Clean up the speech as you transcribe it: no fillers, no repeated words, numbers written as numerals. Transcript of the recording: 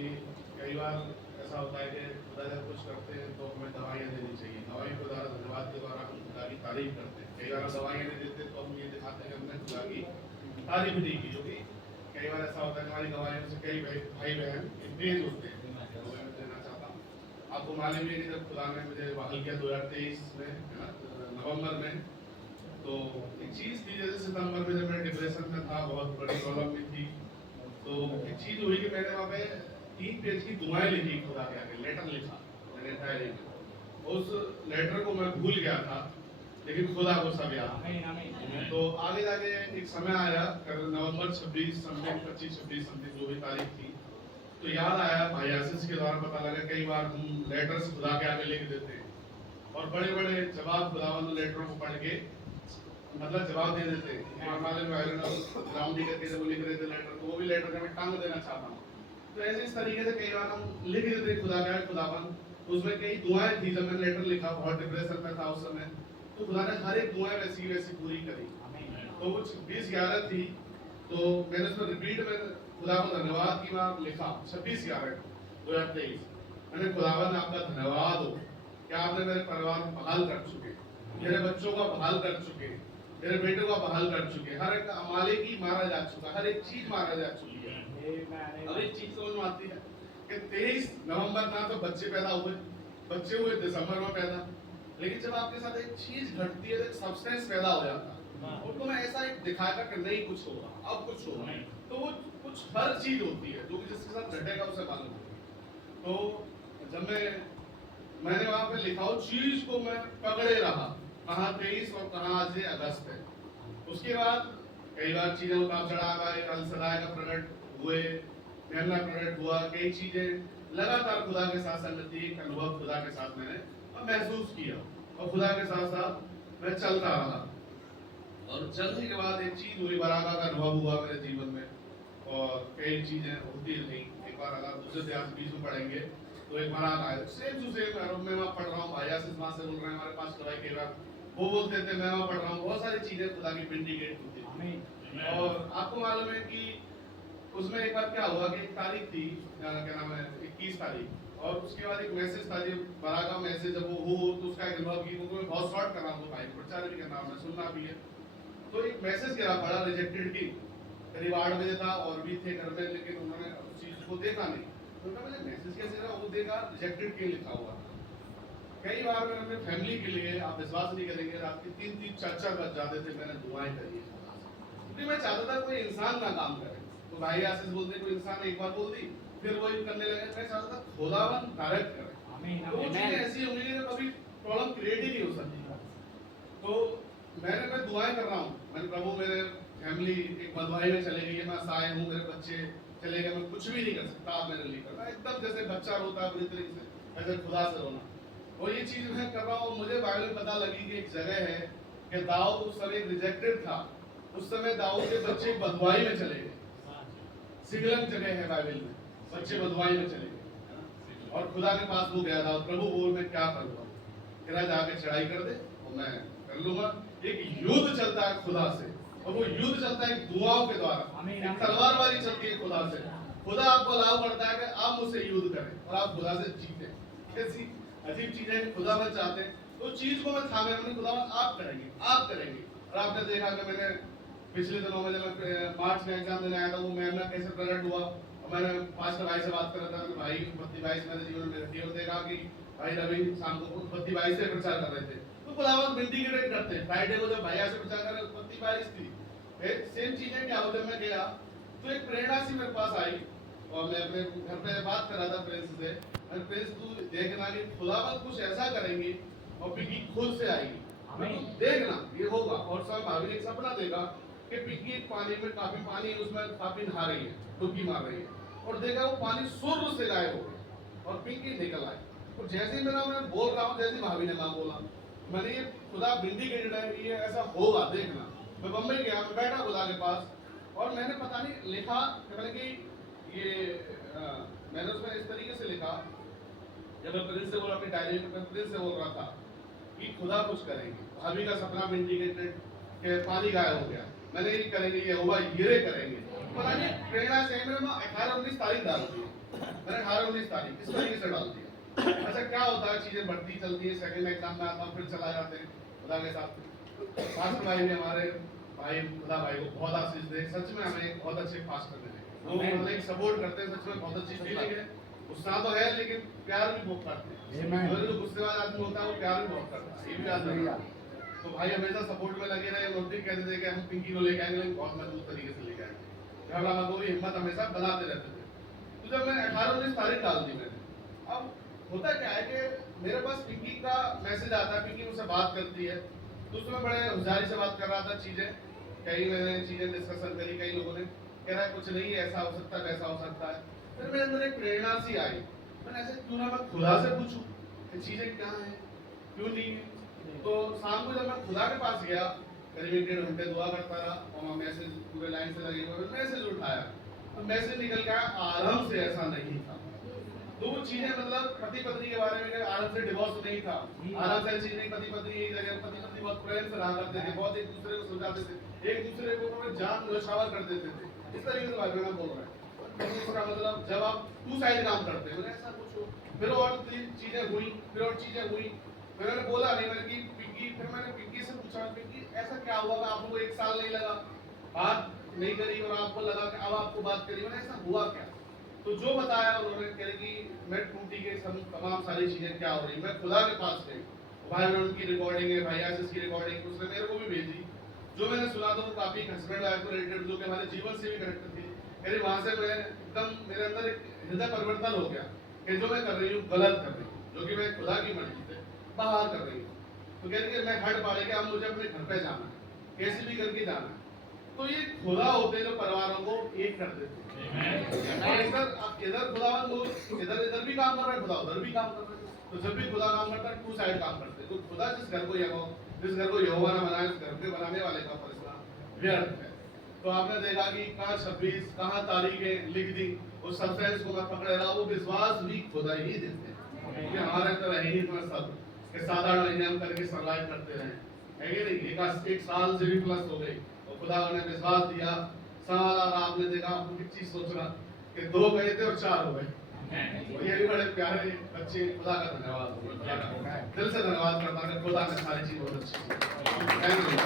कई बार ऐसा होता है कि खुदा जब कुछ करते हैं तो हमें दवाइयाँ देनी चाहिए। दवाइयों के द्वारा, धन्यवाद के द्वारा हम खुदा की तारीफ करते हैं। कई बार हम दवाइयाँ नहीं देते तो हम ये दिखाते हैं कि हमने खुदा की तारीफ नहीं की। जो कि कई बार ऐसा होता है कि हमारी दवाइयों से कई भाई बहन इंगेज होते हैं। तो मैं देना चाहता हूँ, आपको मालूम है कि जब खुदा ने मुझे बहाल किया 2023 में, है ना, नवंबर में, तो एक चीज़ थी, जैसे सितंबर में जब मैं डिप्रेशन में था, बहुत बड़ी प्रॉब्लम भी थी, तो एक चीज़ हुई कि मैंने वहाँ पे 3 पेज की दुआएं लिखी खुदा के आगे, लेटर लिखा मैंने डायरी में। उस लेटर को मैं भूल गया था, लेकिन खुदा को सब याद। तो आगे जाके एक समय आया, नवंबर 26 समथिंग, 25-26 समथिंग जो भी तारीख थी, तो याद आया भाई आशीष के द्वारा पता लगा कई बार हम लेटर्स खुदा के आगे लिख देते हैं और बड़े बड़े जवाब खुदावंद लेटरों को पढ़ के मतलब जवाब दे देते हैं। हमारे ग्राउंड करके जब लिख रहे थे लेटर, तो वो भी लेटर का मैं टांग देना चाहता हूँ। तो ऐसे इस तरीके से कई बार हम लिख देते खुदा का खुदावन। उसमें कई दुआएं थी, जब मैंने लेटर लिखा बहुत डिप्रेशन में था उस समय, तो खुदा ने हर एक दुआएं वैसी वैसी पूरी करी। तो कुछ 20-11 थी, तो मैंने उसमें रिपीट में खुदा को धन्यवाद की बार लिखा 26/11/2023। मैंने खुदावन आपका धन्यवाद हो कि आपने मेरे परिवार को बहाल कर चुके, मेरे बच्चों को बहाल कर चुके, मेरे बेटे को बहाल कर चुके, हर एक अमालेकी मारा जा चुका, हर एक चीज मारा जा चुकी है। अब एक चीज समझ में आती है कि 23 नवंबर ना तो बच्चे पैदा हुए, बच्चे हुए दिसंबर में पैदा, लेकिन जब आपके साथ एक चीज घटती है, एक सब्सटेंस पैदा हो जाता है, उनको मैं ऐसा एक दिखाएगा कि नहीं कुछ होगा, अब कुछ होगा, तो वो कुछ हर चीज होती है जो कि जिसके साथ घटेगा उसे मालूम होगा। तो जब मैंने वहां पे लिखा हो चीज को मैं पकड़े रहा, कहाँ 23 और कहाँ आज अगस्त है। उसके बाद कई बार चीजें उतार चढ़ाव आए, अल सदाए का प्रकट हुए, मेमना प्रकट हुआ, कई चीजें लगातार खुदा के साथ संगति, एक अनुभव खुदा के साथ मैंने महसूस किया और खुदा के साथ साथ मैं चलता रहा। और चलने के बाद एक चीज हुई, बराका का अनुभव हुआ मेरे जीवन में और कई चीजें होती रही। एक बार अगर दूसरे इतिहास बीच में पढ़ेंगे तो एक बारात आए, सेम टू सेम मैं वहाँ पढ़ रहा हूँ, भाई आशीष वहाँ से बोल रहे हैं, हमारे पास कलाई के बाद वो बोलते थे, मैं वहाँ पढ़ रहा हूँ, बहुत सारी चीजें खुदा की विंडिकेट होती थी। और आपको मालूम है कि उसमें एक बार क्या हुआ कि एक तारीख थी, क्या नाम है, 21 तारीख, और उसके बाद एक मैसेज था, जो बराका मैसेज जब वो हो तो उसका एक अनुभव की, क्योंकि मैं बहुत शॉर्ट कर रहा हूँ भाई, प्रचार भी करना है, सुनना भी है। तो एक मैसेज गिरा पड़ा, रिजेक्टेड की, करीब 8 बजे था और भी थे घर में, लेकिन उन्होंने उस चीज को देखा नहीं। तो मुझे मैसेज कैसे रहा, वो देखा रिजेक्टेड के लिखा हुआ था। कई बार मैं अपने फैमिली के लिए, आप विश्वास नहीं करेंगे, रात के 3-3, 4-4 बज जाते थे, मैंने दुआएं करी, क्योंकि मैं चाहता था कोई इंसान ना काम करे। तो भाई आशीष बोलते कोई इंसान एक बार बोल दी फिर वही करने लगे, मैं चाहता था खुदावन डायरेक्ट करे। तो वो चीजें ऐसी होंगी कि कभी प्रॉब्लम क्रिएट ही नहीं हो सकती। तो मैं दुआएं कर रहा हूँ, मैंने प्रभु मेरे फैमिली एक बदवाई में चले गई है, मैं साय हूँ, मेरे बच्चे चले गए, मैं कुछ भी नहीं कर सकता, आप मेरे लिए करना, एकदम जैसे बच्चा रोता है बुरी तरीके से, ऐसे खुदा से रोना। और ये चीज मैं कर रहा हूँ, मुझे बाइबल में पता लगी कि एक जगह है कि दाऊद उस समय रिजेक्टेड था, उस समय दाऊद के बच्चे बदवाई में चले गए, सिगलम जगह है बाइबल में, बच्चे बदवाई में चले गए और खुदा के पास वो गया था, प्रभु बोल मैं क्या करूँगा, कहना जाके चढ़ाई कर दे और मैं कर लूंगा। एक युद्ध चलता है खुदा से, और वो युद्ध चलता है दुआओं के द्वारा, एक तलवारबाजी चलती है खुदा से। खुदा आपको अलाउ करता है कि आप मुझसे युद्ध करें और आप खुदा से जीते। कैसी अजीब चीजें खुदा में चाहते हैं। तो चीज को मैं थामे, मैंने खुदा आप करेंगे, आप करेंगे। और आपने देखा कि मैंने पिछले दिनों में जब मैं मार्च में एग्जाम देने आया था, वो मेमना कैसे प्रकट हुआ, और मैंने पास्टर भाई से बात कर रहा था कि भाई उत्पत्ति 22 मेरे जीवन में रहती है, और देखा कि भाई रवि शाम को उत्पत्ति 22 से प्रचार कर रहे थे। तो खुदावंद विंडिकेट करते हैं, फ्राइडे को जब भैया से प्रचार कर रहे उत्पत्ति 22 थी, सेम चीजें क्या हो, जब मैं गया तो एक प्रेरणा सी मेरे पास आई और मैं अपने घर पे बात कर रहा था प्रिंस से, प्रिंस तू देखना कि खुदावंद कुछ ऐसा करेंगे और पिग्गी खुद से आएगी, तो देखना ये होगा। और सब भाभी ने एक सपना देखा कि पिग्गी पानी में, काफी पानी उसमें काफी नहा रही है, डुबकी मार रही है, और देखा वो पानी सुर से गायब हो गया और पिग्गी निकल आई। और जैसे ही मैं बोल रहा हूँ, जैसे भाभी ने नाम बोला, मैंने ये खुदा विंडिकेटेड है, ये ऐसा होगा देखना। मैं बम्बई गया, मैं बैठा खुदा के पास और मैंने पता नहीं लिखा मैंने कि ये मैंने उसमें इस तरीके से लिखा, जब मैं प्रिंस से बोला अपनी डायरी में, प्रिंस से बोल रहा था कि खुदा कुछ करेंगे। भाभी का सपना विंडिकेटेड के पानी गायब हो गया, मैंने ये करेंगे, ये हुआ, ये करेंगे। पता नहीं प्रेरणा से मैंने 18-19 तारीख डाल दी, मैंने 18-19 तारीख इस तरीके से डाल दिया। अच्छा क्या होता है, चीजें बढ़ती चलती है, सेकंड एग्जाम में आता हूँ फिर चला जाते हैं खुदा के साथ। फास्ट भाई भी हमारे भाई, खुदा भाई को बहुत आशीष दे, सच में हमें बहुत अच्छे फास्ट करते हैं, वो मतलब सपोर्ट करते हैं, सच में बहुत अच्छी फीलिंग है। गुस्सा तो है लेकिन प्यार भी बहुत करते हैं, जो गुस्से वाला आदमी होता है वो प्यार भी बहुत करता है, ये भी याद रखना। तो भाई हमेशा सपोर्ट में लगे रहे, नौकरी कहते थे कि हम पिंकी को लेके आएंगे, लेकिन बहुत मजबूत तरीके से लेके आएंगे, घबरा मत, वो हिम्मत हमेशा बनाते रहते थे। तो जब मैं 18-19 तारीख डाल दी मैंने, अब होता क्या है कि मेरे पास पिंकी का मैसेज आता है, पिंकी मुझसे बात करती है, तो उसमें बड़े होशियारी से बात कर रहा था, चीजें कई मैंने चीजें डिस्कशन करी, कई लोगों ने कह रहा है कुछ नहीं ऐसा हो सकता है वैसा हो सकता है। फिर मेरे अंदर एक प्रेरणा सी आई, मैंने ऐसे क्यों ना मैं खुदा से पूछूं कि चीजें क्या हैं क्यों नहीं है। तो शाम को जब मैं खुदा के पास गया, करीब 1-1.5 घंटे दुआ करता रहा और मैं मैसेज पूरे लाइन से लगे हुए मैसेज उठाया, तो मैसेज निकल गया आराम से ऐसा नहीं था। तो वो चीजें मतलब पति पत्नी के बारे में आराम से डिवोर्स नहीं था, आराम से चीज नहीं, पति पत्नी एक जगह, पति पत्नी बहुत प्रेम से रहा करते थे, बहुत एक दूसरे को समझाते थे, एक दूसरे को जान नौछावर कर देते थे, इस तरीके से बात में बोल रहा है। इसका मतलब जब आप टू साइड काम करते हैं, ऐसा कुछ हो, फिर और चीजें हुई, फिर और चीजें हुई, मैंने बोला नहीं, मैंने की पिंकी, फिर मैंने पिंकी से पूछा पिंकी ऐसा क्या हुआ, आपको 1 साल नहीं लगा, बात नहीं करी और आपको लगा कि अब आपको बात करी, मैंने ऐसा हुआ क्या। तो जो बताया उन्होंने कह कि मैं टूटी के तमाम सारी चीजें क्या हो रही, मैं खुदा के पास गई, भाई मैंने उनकी रिकॉर्डिंग है, भाई आशीष की रिकॉर्डिंग उसने मेरे को भी भेजी, जो मैंने सुना था वो काफी हस्बैंड वाइफ को रिलेटेड, जो कि हमारे जीवन से भी कनेक्टेड थी। कह रही वहां से मैं एकदम मेरे अंदर एक हृदय परिवर्तन हो गया कि जो मैं कर रही हूँ गलत कर रही हूँ, जो कि मैं खुदा की मर्जी से बाहर कर रही हूँ। तो कह रही है मैं हट पा रही कि अब मुझे अपने घर पे जाना है, कैसे भी करके जाना है। तो ये खुदा होते हैं जो परिवारों को एक कर देते हैं, इधर खुदावन लोग इधर भी काम कर रहे हैं, खुदा उधर भी काम कर रहे हैं। तो जब भी खुदा काम करता है टू साइड काम करते हैं। तो खुदा जिस घर को यहोवा ने बनाया, उस घर के बनाने वाले का फैसला व्यर्थ है। तो आपने देखा कि कहाँ 26 कहाँ तारीखें लिख दी, उस सब्सटेंस को मैं पकड़े रहा, वो विश्वास भी खुदा ही देते हैं, क्योंकि हमारे तरह ही इतना सब के साधारण एग्जाम करके सर्वाइव करते रहे, है कि नहीं। एक साल से भी प्लस हो गई और खुदा ने विश्वास दिया, साल और आपने देखा, आपको एक चीज सोचना कि 2 गए थे और 4 हो गए। ये भी बड़े प्यारे बच्चे, खुदा का धन्यवाद, दिल से धन्यवाद करता हूं, खुदा ने सारी चीज बहुत अच्छी। Thank you.